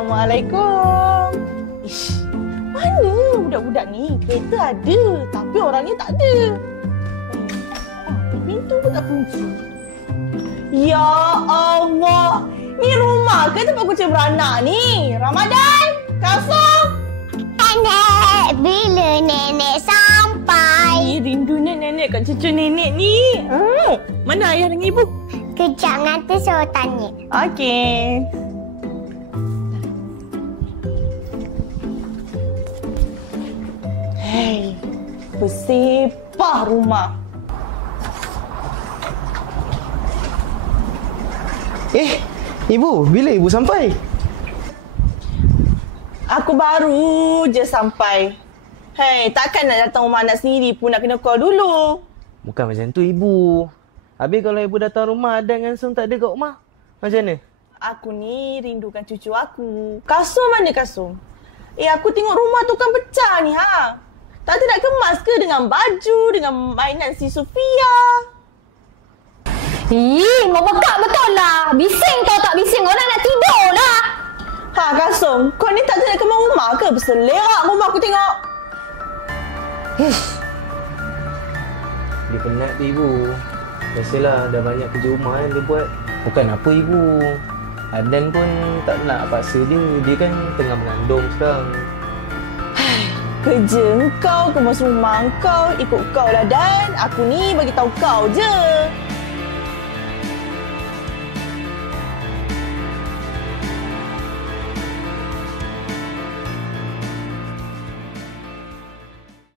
Assalamualaikum. Ish, mana budak-budak ni? Kereta ada, tapi orangnya tak ada. Pintu pun tak kunci. Ya Allah, ni rumah ke tempat kucing beranak ni? Ramadan, Kasum. Nenek, bila nenek sampai? Rindu nenek kat cucu nenek ni. Mana ayah dengan ibu? Kejap nanti saya tanya. Okey. Hei, bersepah rumah. Ibu, bila ibu sampai? Aku baru je sampai. Hei, takkan nak datang rumah anak sendiri pun nak kena call dulu. Bukan macam tu ibu. Habis kalau ibu datang rumah Adan dengan Sum tak ada kat rumah, macam mana? Aku ni rindukan cucu aku. Kasum mana Kasum? Aku tengok rumah tu kan pecah ni ha. Tak nak kemas ke dengan baju, dengan mainan si Sofia? Membekak betul lah. Bising tau tak bising. Orang nak tidur lah. Ha Kasum, kau ni tak nak kemas rumah ke? Berselerak rumah aku tengok. Dia penat tu ibu. Biasalah dah banyak kerja rumah yang dia buat. Bukan apa ibu. Adan pun tak nak paksa dia. Dia kan tengah mengandung sekarang. Kerja kau, kemas rumah kau, ikut kau lah Dan. Aku ni bagi tahu kau je.